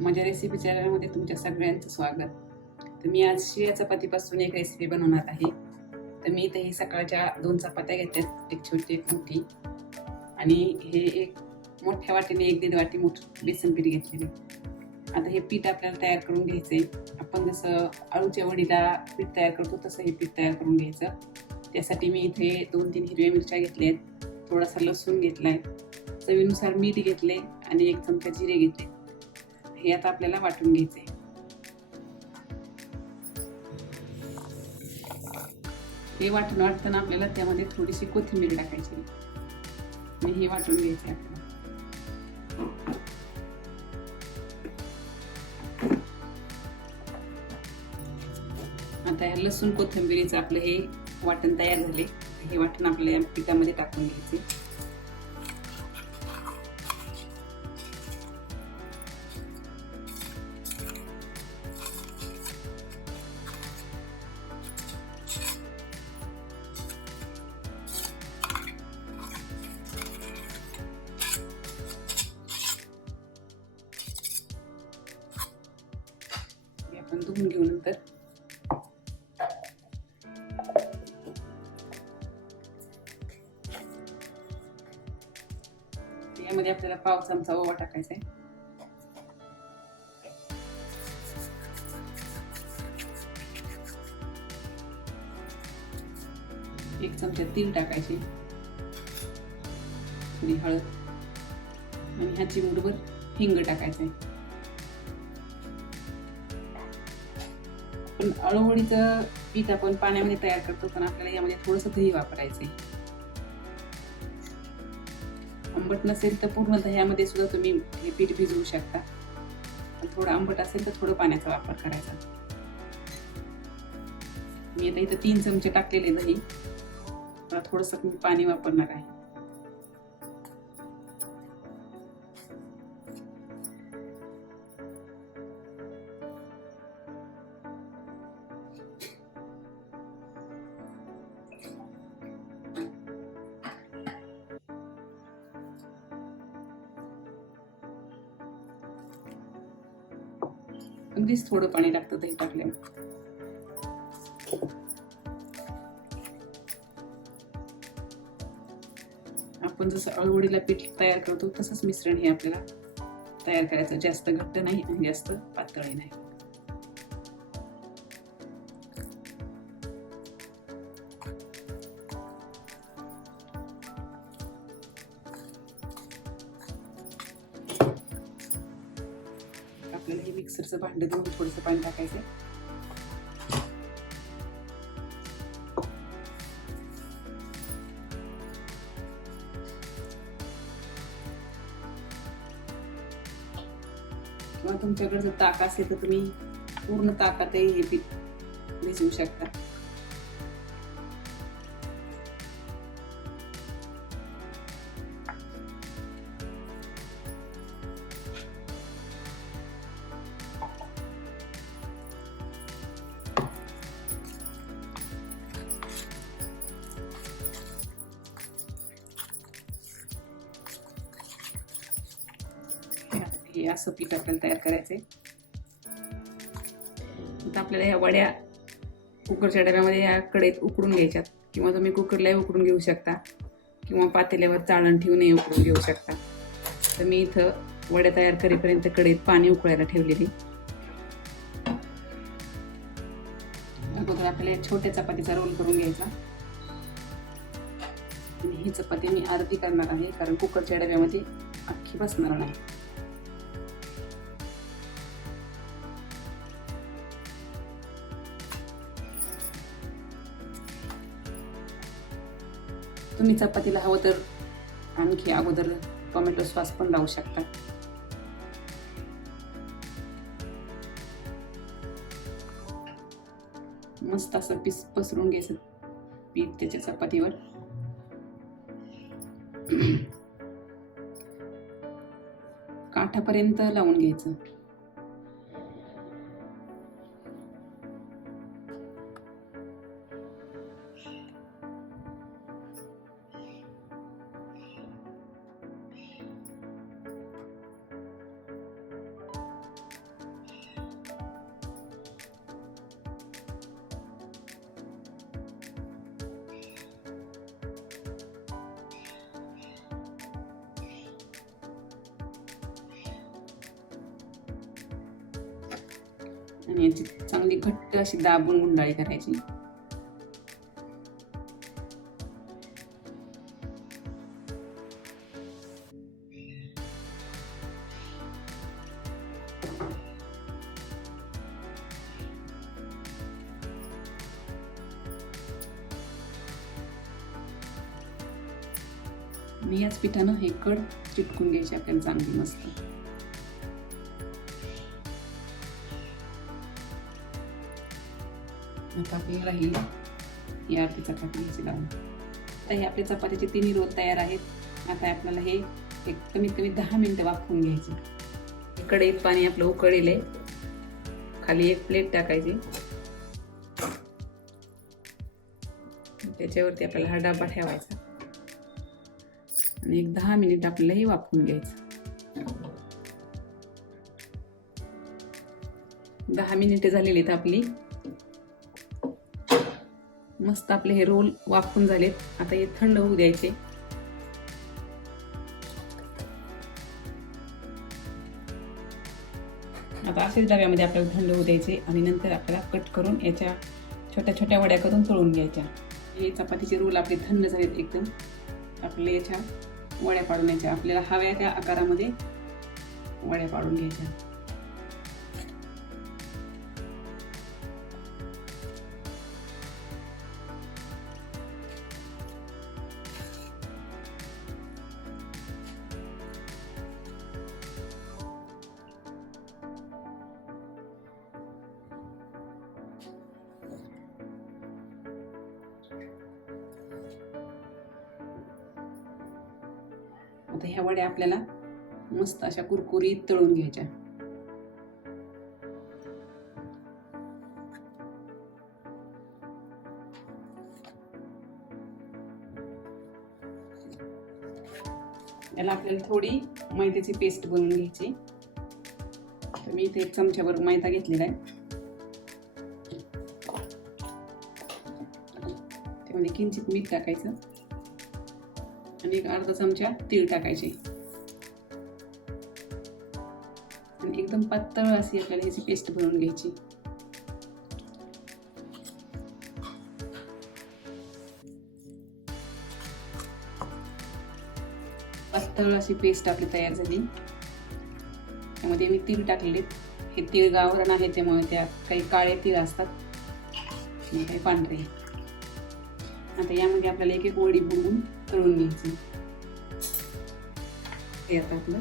माझ्या रेसिपी चॅनलमध्ये तुमच्या सगळ्यांचं स्वागत. तर मी आज शिळ्या चपातीपासून एक रेसिपी बनवणार आहे. तर मी इथे ही सकाळच्या दोन चपात्या घेतल्यात एक छोटी एक मोठी. आणि हे एक मोठ्या वाटीने एक दीड वाटी मोठ बेसन पीठ घेतलेले आता हे पीठ आपल्याला तयार करून घ्यायचे आपण जसं आळूच्या वडीला पीठ तयार करतो तसं हे पीठ तयार करून घ्यायचं. त्यासाठी मी इथे दोन तीन हिरव्या मिरच्या घेतल्या आहेत थोडासा लसूण घेतला आहे चवीनुसार मीठ घेतले आणि एक चमचा जिरे घेतले हे आता आपल्याला वाटून घ्यायचे हे वाटून वाटताना आपल्याला त्यामध्ये थोडीशी कोथिंबीर टाकायची. आणि हे वाटून घ्यायचे आपल्याला. आता ह्या लसूण कोथिंबिरीचं आपलं हे वाटण तयार झाले. हे वाटण आपल्या पिठामध्ये टाकून घ्यायचे आपण धुवून घेऊ नंतर. यामध्ये आपल्याला पाव चमचा ओवा टाकायचा आहे. एक चमचा तीळ टाकायचे. थोडी हळद. आणि ह्या चिमूटभर हिंग टाकायचं आहे पण अळूवडीचं पीठ आपण पाण्यामध्ये तयार करतो पण आपल्याला यामध्ये थोडंसं दही वापरायचं आहे आंबट नसेल तर पूर्ण दह्यामध्ये सुद्धा तुम्ही हे पीठ भिजवू शकता. पण थोडं आंबट असेल तर थोडं पाण्याचा वापर करायचा. मी आता इथं तीन चमचे टाकलेले दही. आता थोडंसं मी पाणी वापरणार आहे. अगदीच थोडं पाणी लागतं दही टाकल्यावर. आपण जसं अळवडीला पीठ तयार करतो तसंच मिश्रण हे आपल्याला तयार करायचं. जास्त घट्ट नाही आणि जास्त पातळही नाही. आपल्याला हे मिक्सरचं भांडं देऊन थोडंसं पाणी टाकायचं. किंवा तुमच्याकडे जर ताक असेल तर तुम्ही पूर्ण ताकातही हे पीठ भिजवू शकता. की असं पीठ आपल्याला तयार करायचंय. आता आपल्याला ह्या वड्या कुकरच्या डब्यामध्ये ह्या कढईत उकडून घ्यायच्यात. किंवा तुम्ही कुकरलाही उकडून घेऊ शकता. किंवा पातेल्यावर चाळण ठेवूनही उकडून घेऊ शकता. तर मी इथं वड्या तयार करेपर्यंत कढईत पाणी उकळायला ठेवलेली. अगोदर आपल्याला छोट्या चपातीचा रोल करून घ्यायचा. ही चपाती मी अर्धी करणार आहे कारण कुकरच्या डब्यामध्ये अख्खी बसणार नाही. तुम्ही चपातीला हवं तर आणखी अगोदर टोमॅटो सॉस पण लावू शकता. मस्त असं पीस पसरून घ्यायचं पीठ त्याच्या चपातीवर. काठापर्यंत लावून घ्यायचं. आणि याची चांगली घट्ट अशी दाबून गुंडाळी करायची. आणि याच पिठानं हे कड चिटकून घ्यायचे आपल्याला चांगली मस्त. आता आपली राहिली. या चपाती घ्यायची लावून. आता हे आपल्या चपातीचे तिन्ही रोल तयार आहेत. आता आपल्याला हे एक कमीत कमी दहा मिनिटं वाफवून घ्यायचे. कढईत पाणी आपलं उकळेल. आहे खाली एक प्लेट टाकायची. त्याच्यावरती आपल्याला हा डबा ठेवायचा. आणि एक दहा मिनिट आपल्याला हे वाफवून घ्यायचं. दहा मिनिटे झालेली आहेत आपली. मस्त आपले हे रोल वाफून झालेत. आता हे थंड होऊ द्यायचे. आता असेच डब्यामध्ये आपल्याला थंड होऊ द्यायचे आणि नंतर आपल्याला कट करून याच्या छोट्या छोट्या वड्या करून तळून घ्यायच्या. हे चपातीचे रोल आपले थंड झालेत एकदम. आपले याच्या वड्या पाडून यायच्या आपल्याला हव्या त्या आकारामध्ये वड्या पाडून घ्यायच्या. आता ह्या वड्या आपल्याला मस्त अशा कुरकुरीत तळून घ्यायच्या. याला आपल्याला थोडी मैद्याची पेस्ट बनवून घ्यायची. तर मी इथे एक चमच्यावर मैदा घेतलेला आहे. त्यामध्ये किंचित मीठ टाकायचं. आणि एक अर्धा चमचा तीळ टाकायचे. आणि एकदम पातळ अशी आपल्याला ह्याची पेस्ट बनवून घ्यायची. पातळ अशी पेस्ट आपली तयार झाली. त्यामध्ये मी तीळ टाकलेले. हे तीळ गावरण आहे त्यामुळे त्यात काही काळे तीळ असतात. आणि काही पांढरे. आता यामध्ये आपल्याला एक एक वडी बुडवून तळून घ्यायची हे आता आपलं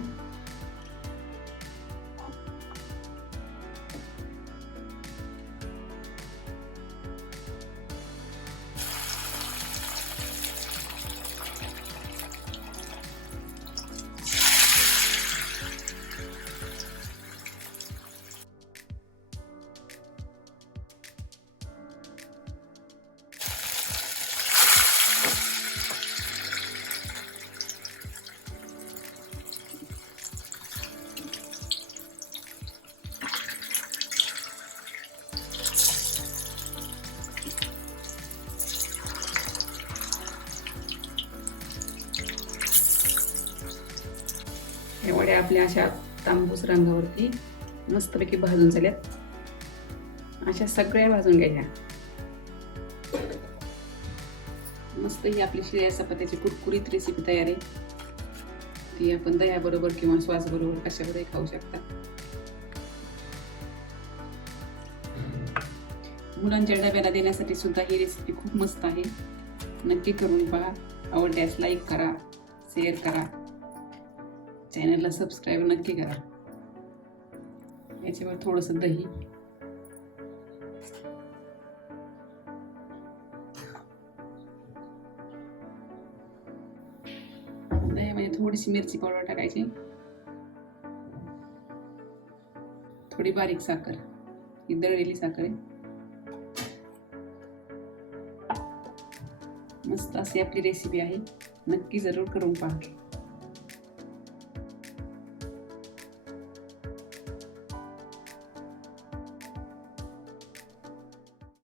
या वड्या आपल्या अशा तांबूस रंगावरती मस्तपैकी भाजून झाल्यात. अशा सगळ्या भाजून घ्यायच्या. मस्त ही आपली शिळ्या चपात्याची कुरकुरीत रेसिपी तयार आहे. ती आपण दह्याबरोबर किंवा श्वास बरोबर कशावरही खाऊ शकता. मुलांच्या डब्याला देण्यासाठी सुद्धा ही रेसिपी खूप मस्त आहे. नक्की करून पहा. आवडल्यास लाईक करा शेअर करा. चॅनलला सबस्क्राईब नक्की करा. याच्यावर थोडंसं दही. दह्यामध्ये थोडीशी मिरची पावडर टाकायची. थोडी बारीक साखर ही दळलेली साखर आहे. मस्त अशी आपली रेसिपी आहे. नक्की जरूर करून पहा.